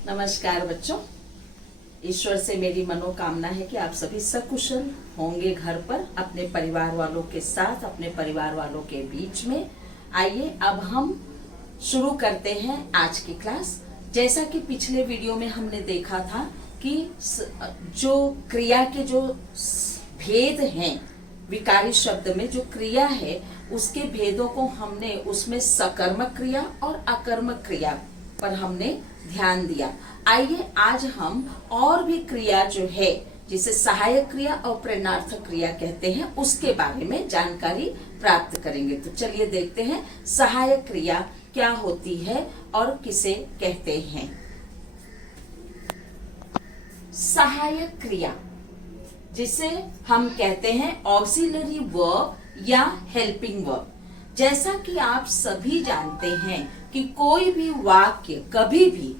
नमस्कार बच्चों। ईश्वर से मेरी मनोकामना है कि आप सभी सकुशल होंगे घर पर अपने परिवार वालों के साथ, अपने परिवार वालों के बीच में। आइए अब हम शुरू करते हैं आज की क्लास। जैसा कि पिछले वीडियो में हमने देखा था कि जो क्रिया के जो भेद हैं, विकारी शब्द में जो क्रिया है उसके भेदों को हमने उसमें सकर्मक क्रिया और अकर्मक क्रिया पर हमने ध्यान दिया। आइए आज हम और भी क्रिया जो है जिसे सहायक क्रिया और प्रेरणार्थक क्रिया कहते हैं उसके बारे में जानकारी प्राप्त करेंगे। तो चलिए देखते हैं सहायक क्रिया क्या होती है और किसे कहते हैं। सहायक क्रिया जिसे हम कहते हैं ऑक्सिलरी वर्ब या हेल्पिंग वर्ब। जैसा कि आप सभी जानते हैं कि कोई भी वाक्य कभी भी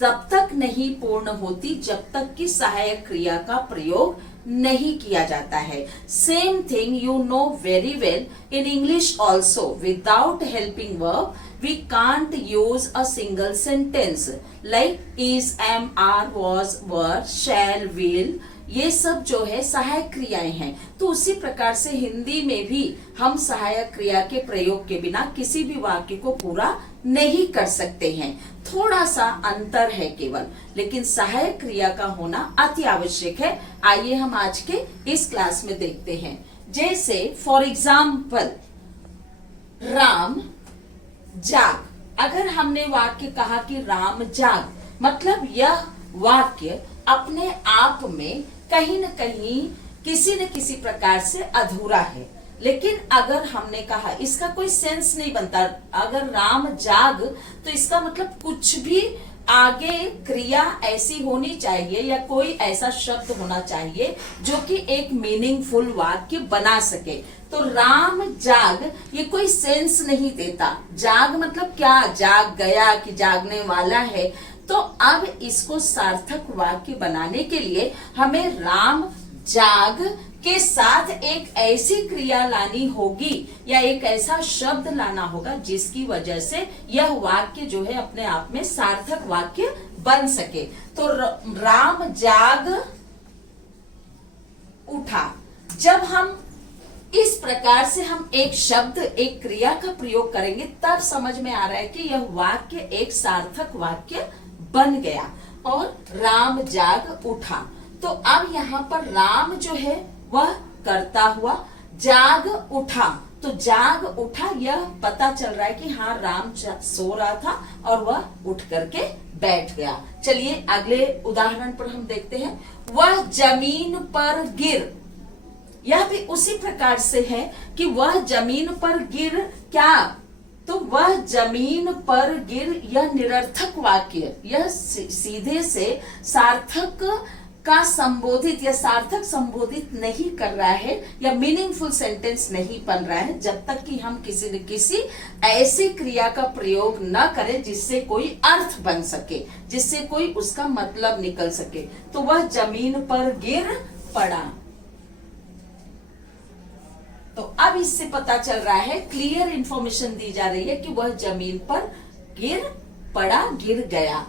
तब तक नहीं पूर्ण होती जब तक कि सहायक क्रिया का प्रयोग नहीं किया जाता है। Same thing you know very well in English also, without helping verb we can't use a single sentence like is, am, are, was, were, shall, will. ये सब जो है सहायक क्रियाएं हैं। तो उसी प्रकार से हिंदी में भी हम सहायक क्रिया के प्रयोग के बिना किसी भी वाक्य को पूरा नहीं कर सकते हैं। थोड़ा सा अंतर है केवल, लेकिन सहायक क्रिया का होना अति आवश्यक है। आइए हम आज के इस क्लास में देखते हैं। जैसे फॉर एग्जाम्पल राम जाग। अगर हमने वाक्य कहा कि राम जाग, मतलब यह वाक्य अपने आप में कहीं न कहीं किसी न किसी प्रकार से अधूरा है। लेकिन अगर हमने कहा इसका कोई सेंस नहीं बनता, अगर राम जाग तो इसका मतलब कुछ भी आगे क्रिया ऐसी होनी चाहिए या कोई ऐसा शब्द होना चाहिए जो कि एक मीनिंगफुल वाक्य बना सके। तो राम जाग ये कोई सेंस नहीं देता। जाग मतलब क्या, जाग गया कि जागने वाला है। तो अब इसको सार्थक वाक्य बनाने के लिए हमें राम जाग के साथ एक ऐसी क्रिया लानी होगी या एक ऐसा शब्द लाना होगा जिसकी वजह से यह वाक्य जो है अपने आप में सार्थक वाक्य बन सके। तो राम जाग उठा। जब हम इस प्रकार से हम एक शब्द, एक क्रिया का प्रयोग करेंगे तब समझ में आ रहा है कि यह वाक्य एक सार्थक वाक्य बन गया। और राम जाग उठा, तो अब यहाँ पर राम जो है वह करता हुआ, जाग उठा, तो जाग उठा यह पता चल रहा है कि हाँ राम सो रहा था और वह उठ करके बैठ गया। चलिए अगले उदाहरण पर हम देखते हैं। वह जमीन पर गिर। यह भी उसी प्रकार से है कि वह जमीन पर गिर क्या, तो वह जमीन पर गिर यह निरर्थक वाक्य, यह सीधे से सार्थक का संबोधित या सार्थक संबोधित नहीं कर रहा है या मीनिंगफुल सेंटेंस नहीं बन रहा है जब तक कि हम किसी न किसी ऐसी क्रिया का प्रयोग न करें जिससे कोई अर्थ बन सके, जिससे कोई उसका मतलब निकल सके। तो वह जमीन पर गिर पड़ा। तो अब इससे पता चल रहा है, क्लियर इंफॉर्मेशन दी जा रही है कि वह जमीन पर गिर पड़ा, गिर गया।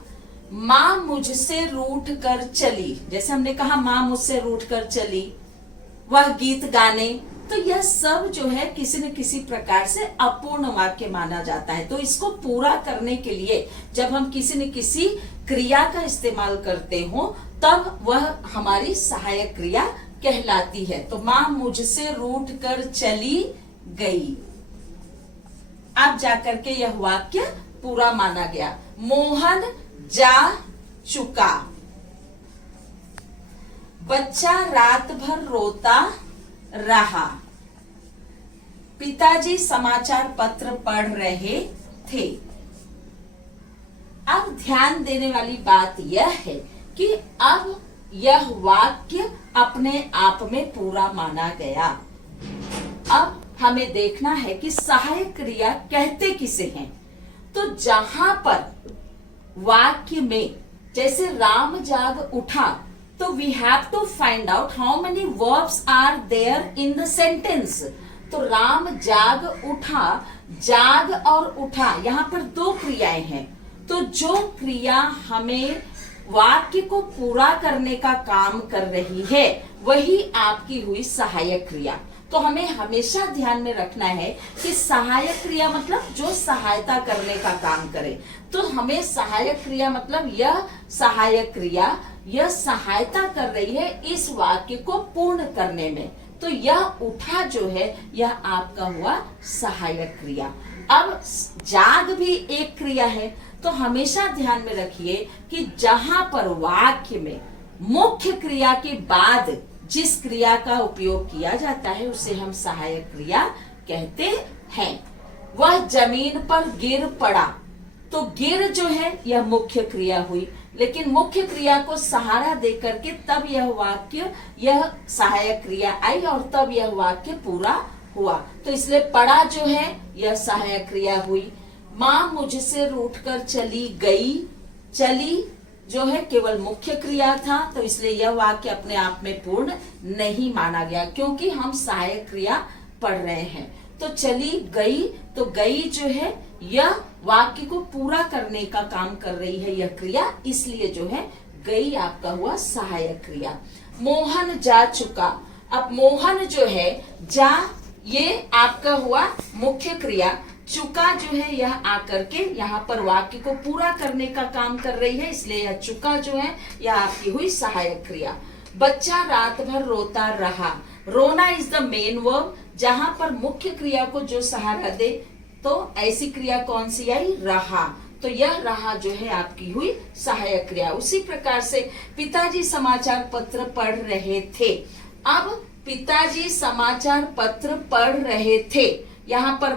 माँ मुझसे रूठ कर चली। जैसे हमने कहा माँ मुझसे रूठ कर चली, वह गीत गाने। तो यह सब जो है किसी न किसी प्रकार से अपूर्ण वाक्य माना जाता है। तो इसको पूरा करने के लिए जब हम किसी न किसी क्रिया का इस्तेमाल करते हो तब वह हमारी सहायक क्रिया कहलाती है। तो माँ मुझसे रूठ कर चली गई। अब जाकर के यह वाक्य पूरा माना गया। मोहन जा चुका। बच्चा रात भर रोता रहा। पिताजी समाचार पत्र पढ़ रहे थे। अब ध्यान देने वाली बात यह है कि अब यह वाक्य अपने आप में पूरा माना गया। अब हमें देखना है कि सहायक क्रिया कहते किसे हैं। तो जहां पर वाक्य में जैसे राम जाग उठा, तो we have to find out how many verbs are there in the sentence. तो राम जाग उठा, जाग और उठा, यहाँ पर दो क्रियाएं हैं। तो जो क्रिया हमें वाक्य को पूरा करने का काम कर रही है वही आपकी हुई सहायक क्रिया। तो हमें हमेशा ध्यान में रखना है कि सहायक क्रिया मतलब जो सहायता करने का काम करे। तो हमें सहायक क्रिया मतलब यह सहायक क्रिया यह सहायता कर रही है इस वाक्य को पूर्ण करने में। तो यह उठा जो है यह आपका हुआ सहायक क्रिया। अब जाग भी एक क्रिया है, तो हमेशा ध्यान में रखिए कि जहां पर वाक्य में मुख्य क्रिया के बाद जिस क्रिया का उपयोग किया जाता है उसे हम सहायक क्रिया कहते हैं। वह जमीन पर गिर पड़ा, तो गिर जो है यह मुख्य क्रिया हुई, लेकिन मुख्य क्रिया को सहारा देकर के तब यह वाक्य यह सहायक क्रिया आई और तब यह वाक्य पूरा हुआ। तो इसलिए पड़ा जो है यह सहायक क्रिया हुई। माँ मुझसे रूठकर चली गई, चली जो है केवल मुख्य क्रिया था, तो इसलिए यह वाक्य अपने आप में पूर्ण नहीं माना गया क्योंकि हम सहायक क्रिया पढ़ रहे हैं। तो चली गई, तो गई जो है यह वाक्य को पूरा करने का काम कर रही है यह क्रिया, इसलिए जो है गई आपका हुआ सहायक क्रिया। मोहन जा चुका, अब मोहन जो है जा ये आपका हुआ मुख्य क्रिया, चुका जो है यह आकर के यहाँ पर वाक्य को पूरा करने का काम कर रही है, इसलिए यह चुका जो है यह आपकी हुई सहायक क्रिया। बच्चा रात भर रोता रहा, रोना इज द मेन वर्ब, जहां पर मुख्य क्रिया को जो सहारा दे तो ऐसी क्रिया कौन सी आई, रहा, तो यह रहा जो है आपकी हुई सहायक क्रिया। उसी प्रकार से पिताजी समाचार पत्र पढ़ रहे थे, अब पिताजी समाचार पत्र पढ़ रहे थे, यहाँ पर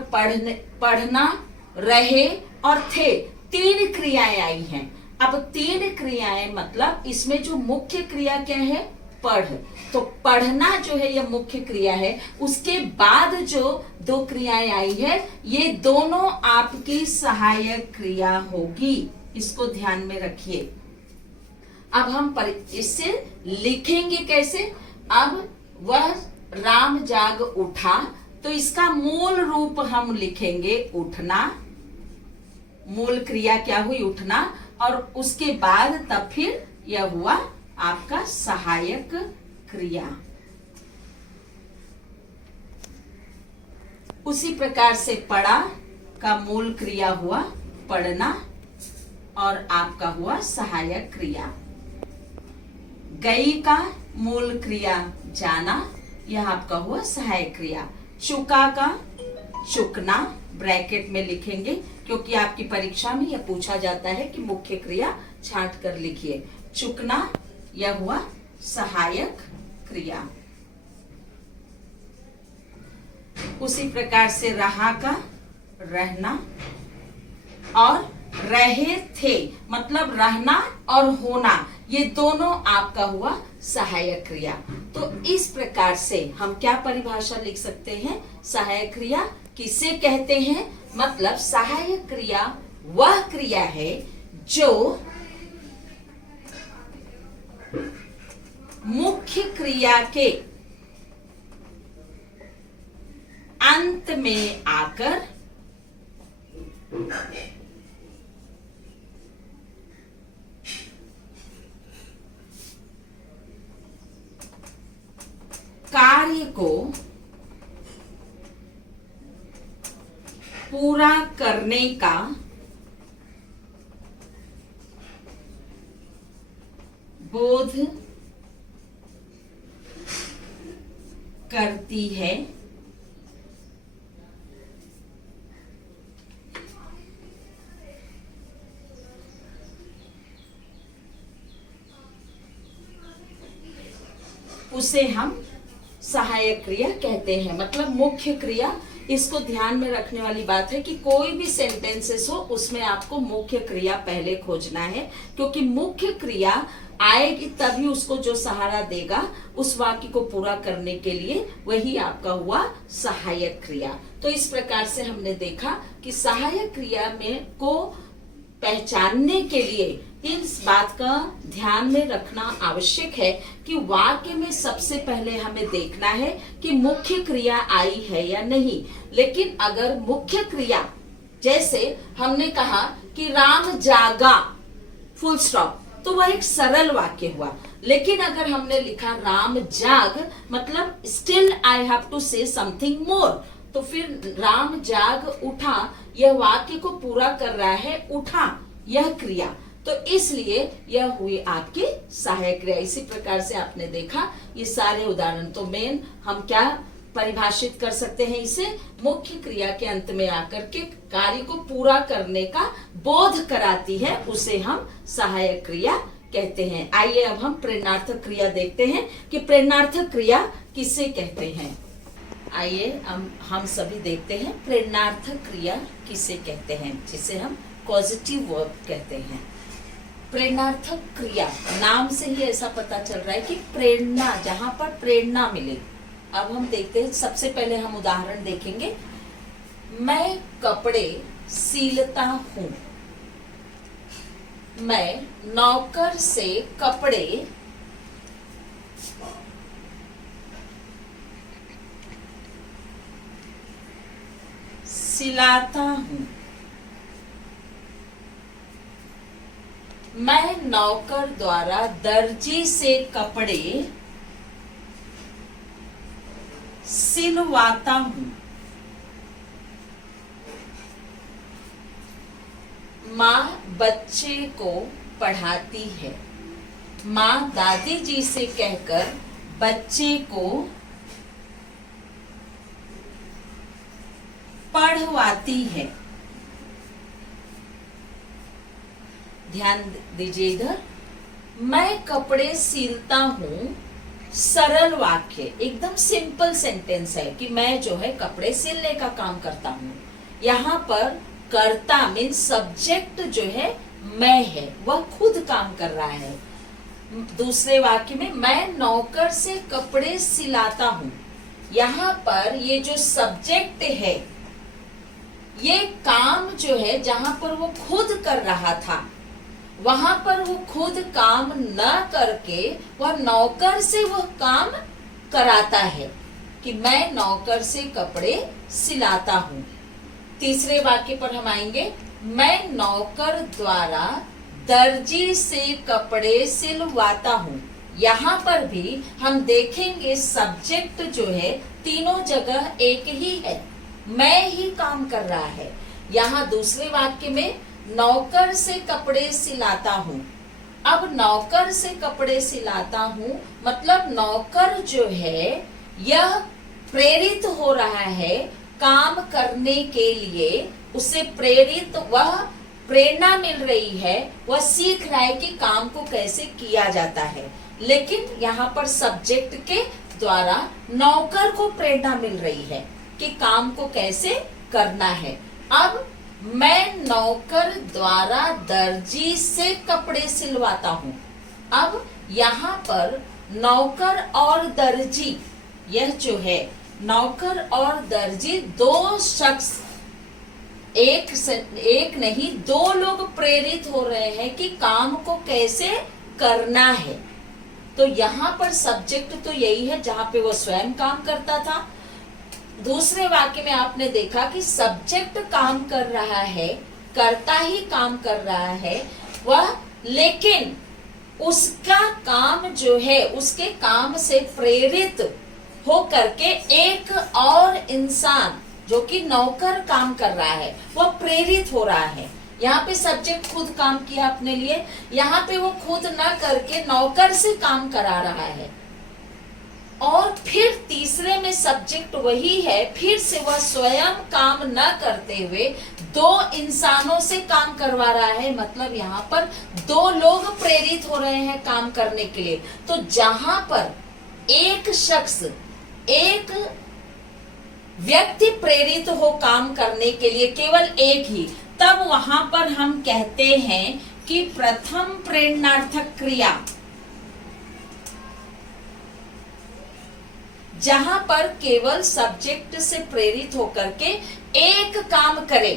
पढ़ना, रहे और थे तीन क्रियाएं आई हैं। अब तीन क्रियाएं मतलब इसमें जो मुख्य क्रिया क्या है, पढ़, तो पढ़ना जो है यह मुख्य क्रिया है, उसके बाद जो दो क्रियाएं आई है ये दोनों आपकी सहायक क्रिया होगी, इसको ध्यान में रखिए। अब हम इससे लिखेंगे कैसे, अब वह राम जाग उठा, तो इसका मूल रूप हम लिखेंगे उठना, मूल क्रिया क्या हुई उठना, और उसके बाद तब फिर यह हुआ आपका सहायक क्रिया। उसी प्रकार से पढ़ा का मूल क्रिया हुआ पढ़ना और आपका हुआ सहायक क्रिया। गई का मूल क्रिया जाना, यह आपका हुआ सहायक क्रिया। चुका का चुकना ब्रैकेट में लिखेंगे क्योंकि आपकी परीक्षा में यह पूछा जाता है कि मुख्य क्रिया छांट कर लिखिए। चुकना यह हुआ सहायक क्रिया। उसी प्रकार से रहा का रहना और रहे थे मतलब रहना और होना, ये दोनों आपका हुआ सहायक क्रिया। तो इस प्रकार से हम क्या परिभाषा लिख सकते हैं, सहायक क्रिया किसे कहते हैं, मतलब सहायक क्रिया वह क्रिया है जो मुख्य क्रिया के अंत में आकर कार्य को पूरा करने का बोध करती है, उसे हम सहायक क्रिया कहते हैं। मतलब मुख्य क्रिया, इसको ध्यान में रखने वाली बात है कि कोई भी सेंटेंसेस हो उसमें आपको मुख्य क्रिया पहले खोजना है, क्योंकि मुख्य क्रिया आएगी तभी उसको जो सहारा देगा उस वाक्य को पूरा करने के लिए, वही आपका हुआ सहायक क्रिया। तो इस प्रकार से हमने देखा कि सहायक क्रिया में को पहचानने के लिए इस बात का ध्यान में रखना आवश्यक है कि वाक्य में सबसे पहले हमें देखना है कि मुख्य क्रिया आई है या नहीं। लेकिन अगर मुख्य क्रिया जैसे हमने कहा कि राम जागा, फुल स्टॉप, तो वह एक सरल वाक्य हुआ। लेकिन अगर हमने लिखा राम जाग, मतलब still I have to say something more, तो फिर राम जाग उठा, यह वाक्य को पूरा कर रहा है उठा, यह क्रिया, तो इसलिए यह हुई आपकी सहायक क्रिया। इसी प्रकार से आपने देखा ये सारे उदाहरण। तो मेन हम क्या परिभाषित कर सकते हैं, इसे मुख्य क्रिया के अंत में आकर के कार्य को पूरा करने का बोध कराती है, उसे हम सहायक क्रिया कहते हैं। आइए अब हम प्रेरणार्थक क्रिया देखते हैं कि प्रेरणार्थक क्रिया किसे कहते हैं। आइए हम सभी देखते हैं प्रेरणार्थक क्रिया किसे कहते हैं, जिसे हम पॉजिटिव वर्ब कहते हैं। प्रेरणार्थक क्रिया, नाम से ही ऐसा पता चल रहा है कि प्रेरणा, जहां पर प्रेरणा मिले। अब हम देखते हैं, सबसे पहले हम उदाहरण देखेंगे। मैं कपड़े सीलता हूं। मैं नौकर से कपड़े सिलाता हूं। मैं नौकर द्वारा दर्जी से कपड़े सिलवाता हूं। माँ बच्चे को पढ़ाती है। माँ दादी जी से कहकर बच्चे को पढ़वाती है। ध्यान दीजिए इधर, मैं कपड़े सिलता हूं, सरल वाक्य, एकदम सिंपल सेंटेंस है कि मैं जो है कपड़े सिलने का काम करता हूं। यहाँ पर कर्ता मीन सब्जेक्ट जो है मैं है, वह खुद काम कर रहा है। दूसरे वाक्य में मैं नौकर से कपड़े सिलाता हूं, यहाँ पर ये जो सब्जेक्ट है, ये काम जो है जहां पर वो खुद कर रहा था, वहां पर वो खुद काम न करके वह नौकर से वह काम कराता है कि मैं नौकर से कपड़े सिलाता हूं। तीसरे वाक्य पर हम आएंगे, मैं नौकर द्वारा दर्जी से कपड़े सिलवाता हूं। यहाँ पर भी हम देखेंगे सब्जेक्ट जो है तीनों जगह एक ही है, मैं ही काम कर रहा है। यहाँ दूसरे वाक्य में नौकर से कपड़े सिलाता हूं। अब नौकर से कपड़े सिलाता हूं मतलब नौकर जो है यह प्रेरित हो रहा है काम करने के लिए, उसे प्रेरित, वह प्रेरणा मिल रही है, वह सीख रहा है कि काम को कैसे किया जाता है। लेकिन यहाँ पर सब्जेक्ट के द्वारा नौकर को प्रेरणा मिल रही है कि काम को कैसे करना है। अब मैं नौकर द्वारा दर्जी से कपड़े सिलवाता हूं। अब यहाँ पर नौकर और दर्जी, यह जो है नौकर और दर्जी दो शख्स, एक नहीं दो लोग प्रेरित हो रहे हैं कि काम को कैसे करना है। तो यहाँ पर सब्जेक्ट तो यही है जहां पे वो स्वयं काम करता था। दूसरे वाक्य में आपने देखा कि सब्जेक्ट काम कर रहा है, कर्ता ही काम कर रहा है वह, लेकिन उसका काम जो है उसके काम से प्रेरित हो करके एक और इंसान जो कि नौकर काम कर रहा है वह प्रेरित हो रहा है। यहाँ पे सब्जेक्ट खुद काम किया अपने लिए, यहाँ पे वो खुद न करके नौकर से काम करा रहा है। और फिर तीसरे में सब्जेक्ट वही है, फिर से वह स्वयं काम न करते हुए दो इंसानों से काम करवा रहा है, मतलब यहाँ पर दो लोग प्रेरित हो रहे हैं काम करने के लिए। तो जहां पर एक शख्स, एक व्यक्ति प्रेरित हो काम करने के लिए, केवल एक ही, तब वहां पर हम कहते हैं कि प्रथम प्रेरणार्थक क्रिया, जहां पर केवल सब्जेक्ट से प्रेरित होकर के एक काम करे,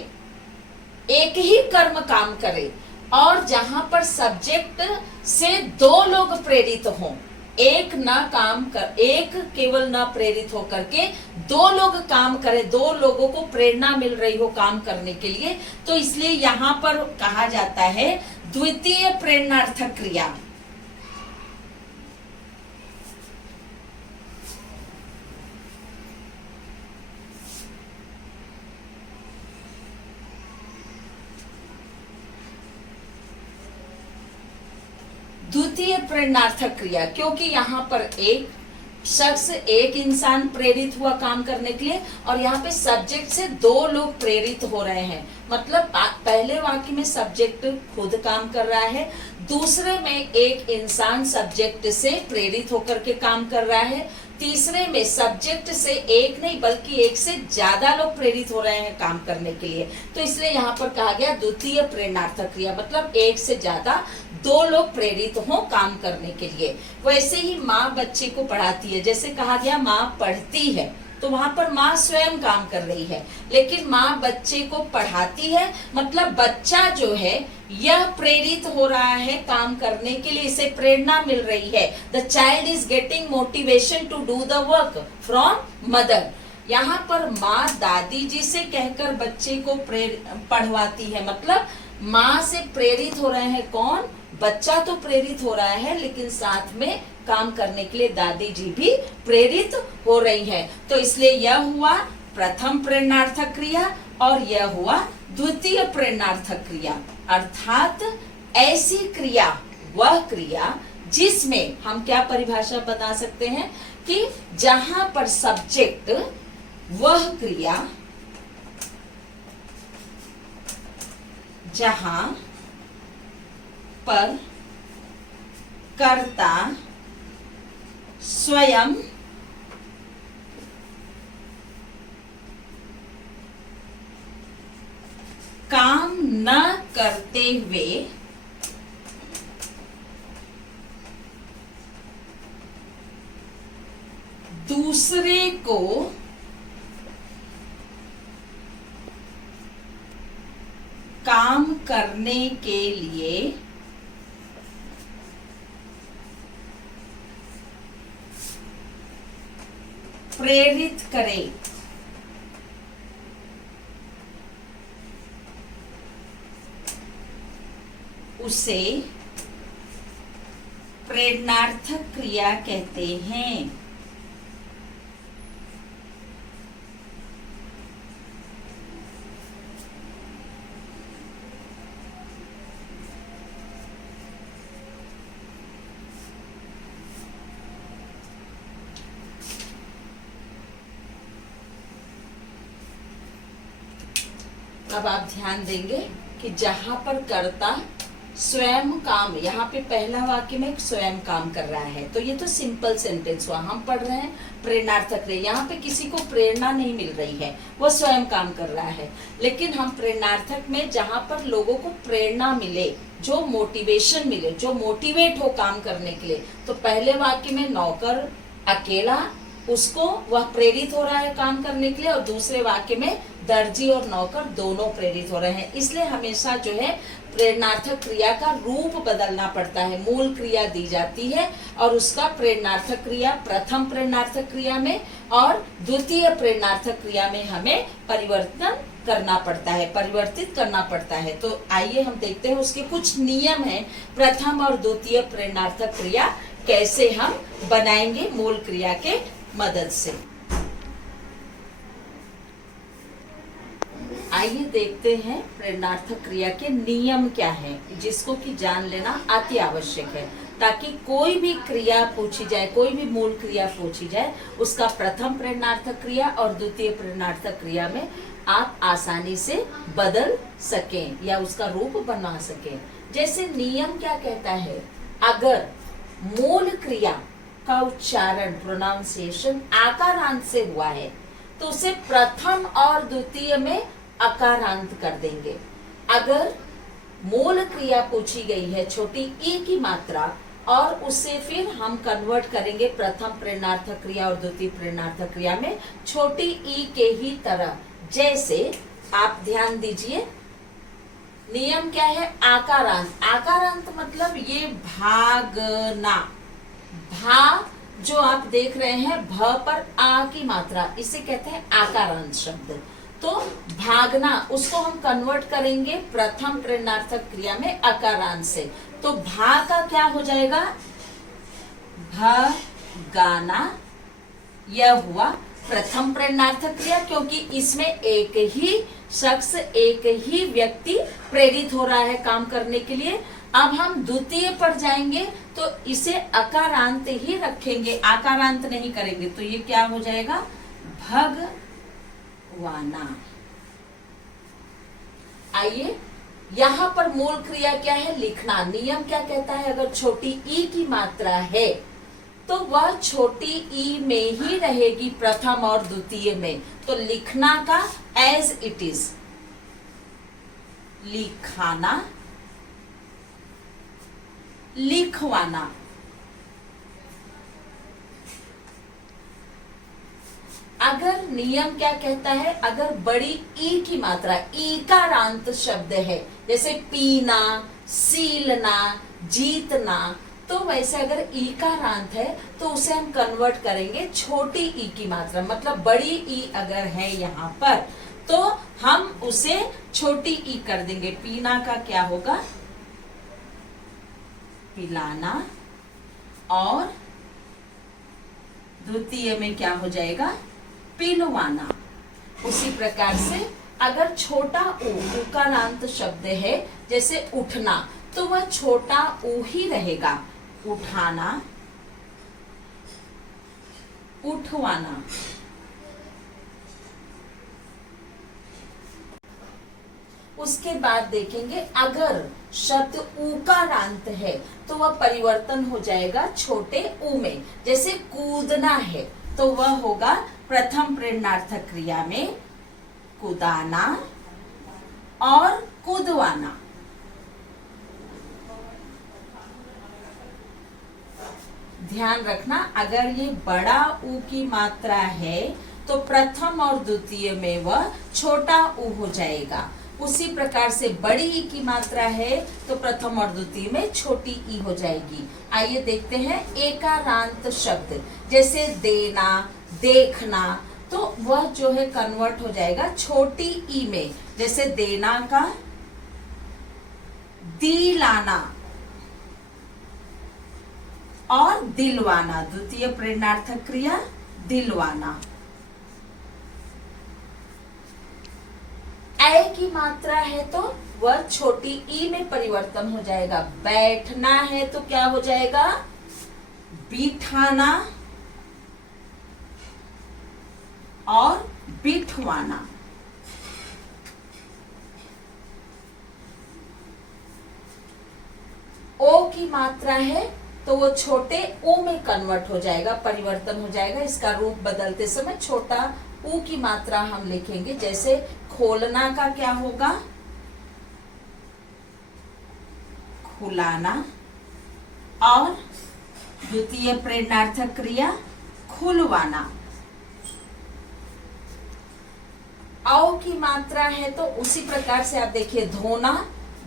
एक ही कर्म काम करे, और जहां पर सब्जेक्ट से दो लोग प्रेरित हों, एक केवल न प्रेरित होकर के दो लोग काम करें, दो लोगों को प्रेरणा मिल रही हो काम करने के लिए, तो इसलिए यहां पर कहा जाता है द्वितीय प्रेरणार्थक क्रिया। द्वितीय प्रेरणार्थक क्रिया, क्योंकि यहाँ पर एक शख्स, एक इंसान प्रेरित हुआ काम करने के लिए, और यहाँ पे सब्जेक्ट से दो लोग प्रेरित हो रहे हैं। मतलब पहले वाक्य में सब्जेक्ट खुद काम कर रहा है, दूसरे में एक इंसान सब्जेक्ट से प्रेरित होकर के काम कर रहा है, तीसरे में सब्जेक्ट से एक नहीं बल्कि एक से ज्यादा लोग प्रेरित हो रहे हैं काम करने के लिए। तो इसलिए यहाँ पर कहा गया द्वितीय प्रेरणार्थक क्रिया, मतलब एक से ज्यादा दो लोग प्रेरित हो काम करने के लिए। वैसे ही माँ बच्चे को पढ़ाती है, जैसे कहा गया माँ पढ़ती है, तो वहां पर माँ स्वयं काम कर रही है, लेकिन माँ बच्चे को पढ़ाती है, मतलब बच्चा जो है यह प्रेरित हो रहा है काम करने के लिए, इसे प्रेरणा मिल रही है। The child is getting motivation to do the work from mother. यहाँ पर माँ दादी जी से कहकर बच्चे को पढ़वाती है, मतलब माँ से प्रेरित हो रहे हैं कौन? बच्चा तो प्रेरित हो रहा है, लेकिन साथ में काम करने के लिए दादी जी भी प्रेरित हो रही है। तो इसलिए यह हुआ प्रथम प्रेरणार्थक क्रिया और यह हुआ द्वितीय प्रेरणार्थक क्रिया। अर्थात ऐसी क्रिया, वह क्रिया जिसमें हम क्या परिभाषा बना सकते हैं कि जहां पर सब्जेक्ट, वह क्रिया जहां पर कर्ता स्वयं काम न करते हुए दूसरे को काम करने के लिए प्रेरित करे, उसे प्रेरणार्थक क्रिया कहते हैं। अब आप ध्यान देंगे कि जहां पर कर्ता स्वयं काम, यहाँ पे पहला वाक्य में स्वयं काम कर रहा है, तो ये तो सिंपल सेंटेंस हुआ। हम पढ़ रहे हैं प्रेरणार्थक क्रिया, यहाँ पे किसी को प्रेरणा नहीं मिल रही है, वो स्वयं काम कर रहा है। लेकिन हम प्रेरणार्थक में जहाँ पर लोगों को प्रेरणा मिले, जो मोटिवेशन मिले, जो मोटिवेट हो काम करने के लिए, तो पहले वाक्य में नौकर अकेला, उसको वह प्रेरित हो रहा है काम करने के लिए, और दूसरे वाक्य में दर्जी और नौकर दोनों प्रेरित हो रहे हैं। इसलिए हमेशा जो है प्रेरणार्थक क्रिया का रूप बदलना पड़ता है। मूल क्रिया दी जाती है और उसका प्रेरणार्थक क्रिया प्रथम प्रेरणार्थक क्रिया में और द्वितीय प्रेरणार्थक क्रिया में हमें परिवर्तन करना पड़ता है, परिवर्तित करना पड़ता है। तो आइए हम देखते हैं उसके कुछ नियम हैं, प्रथम और द्वितीय प्रेरणार्थक क्रिया कैसे हम बनाएंगे मूल क्रिया के मदद से। आइए देखते हैं प्रेरणार्थक क्रिया के नियम क्या है, जिसको कि जान लेना अति आवश्यक है, ताकि कोई भी क्रिया पूछी जाए, कोई भी मूल क्रिया पूछी जाए, उसका प्रथम प्रेरणार्थक क्रिया और द्वितीय प्रेरणार्थक क्रिया में आप आसानी से बदल सकें या उसका रूप बना सकें। जैसे नियम क्या कहता है, अगर मूल क्रिया का उच्चारण, प्रोनाउंसिएशन आकारांत से हुआ है, तो उसे प्रथम और द्वितीय में अकारांत कर देंगे। अगर मूल क्रिया पूछी गई है छोटी ई की मात्रा, और उससे फिर हम कन्वर्ट करेंगे प्रथम प्रेरणार्थक क्रिया और द्वितीय प्रेरणार्थक क्रिया में छोटी ई के ही तरह। जैसे आप ध्यान दीजिए, नियम क्या है, आकारांत। आकारांत मतलब ये भागना, भा जो आप देख रहे हैं भ पर आ की मात्रा, इसे कहते हैं आकारांत शब्द। तो भागना उसको हम कन्वर्ट करेंगे प्रथम प्रेरणार्थक क्रिया में अकारांत से। तो भा का क्या हो जाएगा, भ गाना। यह हुआ प्रथम प्रेरणार्थक क्रिया, क्योंकि इसमें एक ही शख्स, एक ही व्यक्ति प्रेरित हो रहा है काम करने के लिए। अब हम द्वितीय पर जाएंगे तो इसे अकारांत ही रखेंगे, आकारांत नहीं करेंगे। तो ये क्या हो जाएगा, भगवाना। आइए, यहां पर मूल क्रिया क्या है, लिखना। नियम क्या कहता है, अगर छोटी ई की मात्रा है तो वह छोटी ई में ही रहेगी प्रथम और द्वितीय में। तो लिखना का एज इट इज, लिखाना, लिखवाना। अगर नियम क्या कहता है, अगर बड़ी ई की मात्रा, ईकारांत शब्द है, जैसे पीना, सीलना, जीतना, तो वैसे अगर ईकारांत है तो उसे हम कन्वर्ट करेंगे छोटी ई की मात्रा। मतलब बड़ी ई अगर है यहाँ पर तो हम उसे छोटी ई कर देंगे। पीना का क्या होगा, पिलाना, और द्वितीय में क्या हो जाएगा, पिलवाना। उसी प्रकार से अगर छोटा ऊ उकारांत शब्द है, जैसे उठना, तो वह छोटा ऊ ही रहेगा, उठाना, उठवाना। उसके बाद देखेंगे अगर शब्द ऊकारांत है तो वह परिवर्तन हो जाएगा छोटे ऊ में। जैसे कूदना है तो वह होगा प्रथम प्रेरणार्थक क्रिया में कूदाना और कूदवाना। ध्यान रखना, अगर ये बड़ा ऊ की मात्रा है तो प्रथम और द्वितीय में वह छोटा ऊ हो जाएगा। उसी प्रकार से बड़ी ई की मात्रा है तो प्रथम और द्वितीय में छोटी ई हो जाएगी। आइए देखते हैं एकारांत शब्द, जैसे देना, देखना, तो वह जो है कन्वर्ट हो जाएगा छोटी ई में। जैसे देना का दिलाना और दिलवाना, द्वितीय प्रेरणार्थक क्रिया दिलवाना। ए की मात्रा है तो वह छोटी ई में परिवर्तन हो जाएगा। बैठना है तो क्या हो जाएगा, बिठाना और बिठवाना। ओ की मात्रा है तो वो छोटे ऊ में कन्वर्ट हो जाएगा, परिवर्तन हो जाएगा। इसका रूप बदलते समय छोटा ऊ की मात्रा हम लिखेंगे। जैसे खोलना का क्या होगा, खुलाना, और द्वितीय प्रेरणार्थक क्रिया खुलवाना। औ की मात्रा है तो उसी प्रकार से आप देखिए धोना,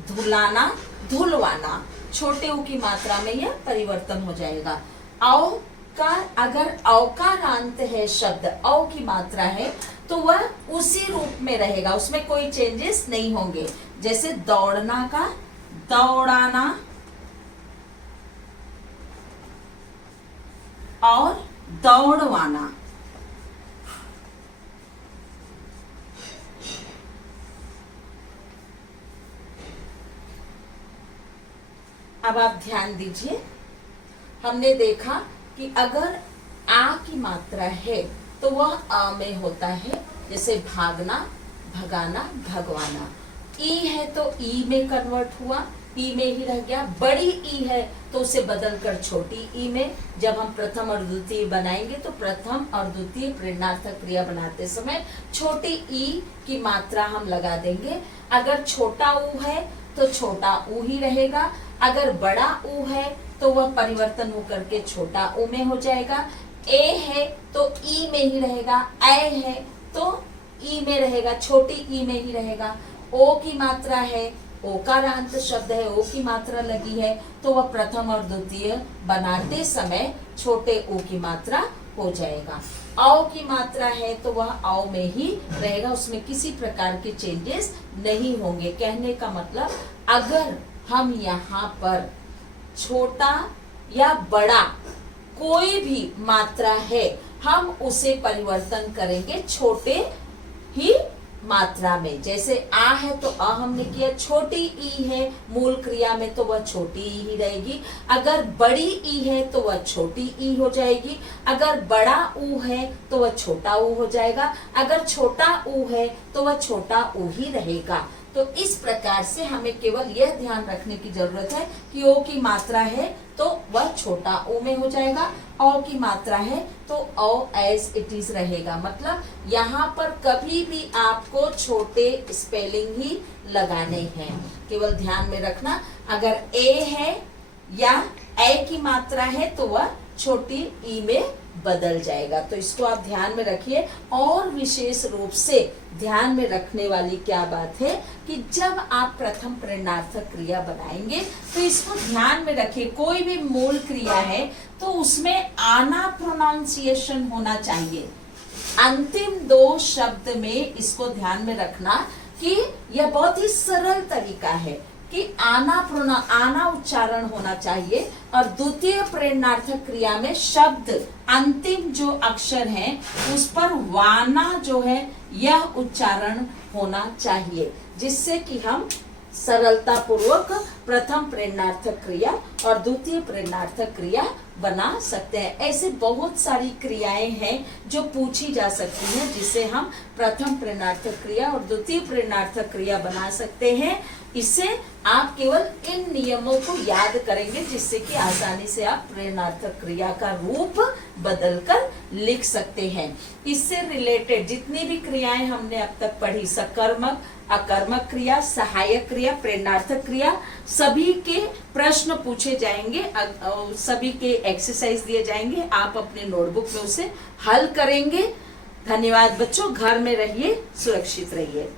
धुलाना, धुलवाना। छोटे ऊ की मात्रा में यह परिवर्तन हो जाएगा। औ का अगर औकारांत है शब्द, औ की मात्रा है तो वह उसी रूप में रहेगा, उसमें कोई चेंजेस नहीं होंगे। जैसे दौड़ना का दौड़ाना और दौड़वाना। अब आप ध्यान दीजिए, हमने देखा कि अगर आ की मात्रा है तो वह अ में होता है। जैसे भागना, भगाना, भगवाना। ई है तो ई में कन्वर्ट हुआ, ई में ही रह गया। बड़ी ई है तो उसे बदलकर छोटी ई में। जब हम प्रथम और द्वितीय बनाएंगे तो प्रथम और द्वितीय प्रेरणार्थक क्रिया बनाते समय छोटी ई की मात्रा हम लगा देंगे। अगर छोटा ऊ है तो छोटा ऊ ही रहेगा, अगर बड़ा ऊ है तो वह परिवर्तन होकर के छोटा ऊ में हो जाएगा। ए है तो ई में ही रहेगा, ए है तो ई में रहेगा, छोटी ई में ही रहेगा। ओ की मात्रा है ओकारांत शब्द है, ओ की मात्रा लगी है, तो वह प्रथम और द्वितीय बनाते समय छोटे ओ की मात्रा हो जाएगा। औ की मात्रा है तो वह औ में ही रहेगा, उसमें किसी प्रकार के चेंजेस नहीं होंगे। कहने का मतलब अगर हम यहाँ पर छोटा या बड़ा कोई भी मात्रा है, हम उसे परिवर्तन करेंगे छोटे ही मात्रा में। जैसे आ है तो अ हमने किया, छोटी ई है मूल क्रिया में तो वह छोटी ई ही रहेगी। अगर बड़ी ई है तो वह छोटी ई हो जाएगी। अगर बड़ा ऊ है तो वह छोटा ऊ हो जाएगा। अगर छोटा ऊ है तो वह छोटा ऊ ही रहेगा। तो इस प्रकार से हमें केवल यह ध्यान रखने की जरूरत है कि ओ की मात्रा है तो वह छोटा ओ में हो जाएगा, औ की मात्रा है तो औ एज इट इज रहेगा। मतलब यहाँ पर कभी भी आपको छोटे स्पेलिंग ही लगाने हैं, केवल ध्यान में रखना। अगर ए है या ए की मात्रा है तो वह छोटी ई में बदल जाएगा। तो इसको आप ध्यान में रखिए। और विशेष रूप से ध्यान में रखने वाली क्या बात है कि जब आप प्रथम प्रेरणार्थक क्रिया बनाएंगे तो इसको ध्यान में रखिए, कोई भी मूल क्रिया है तो उसमें आना प्रोनाउंसिएशन होना चाहिए। अंतिम दो शब्द में इसको ध्यान में रखना कि यह बहुत ही सरल तरीका है कि आना उच्चारण होना चाहिए। और द्वितीय प्रेरणार्थक क्रिया में शब्द अंतिम जो अक्षर है उस पर वाना जो है यह उच्चारण होना चाहिए, जिससे कि हम सरलता पूर्वक प्रथम प्रेरणार्थक क्रिया और द्वितीय प्रेरणार्थक क्रिया बना सकते हैं। ऐसे बहुत सारी क्रियाएं हैं जो पूछी जा सकती हैं, जिसे हम प्रथम प्रेरणार्थक क्रिया और द्वितीय प्रेरणार्थक क्रिया बना सकते हैं। इससे आप केवल इन नियमों को याद करेंगे, जिससे कि आसानी से आप प्रेरणार्थक क्रिया का रूप बदलकर लिख सकते हैं। इससे रिलेटेड जितनी भी क्रियाएं हमने अब तक पढ़ी, सकर्मक, अकर्मक क्रिया, सहायक क्रिया, प्रेरणार्थक क्रिया, सभी के प्रश्न पूछे जाएंगे, सभी के एक्सरसाइज दिए जाएंगे। आप अपने नोटबुक में उसे हल करेंगे। धन्यवाद बच्चों, घर में रहिए, सुरक्षित रहिए।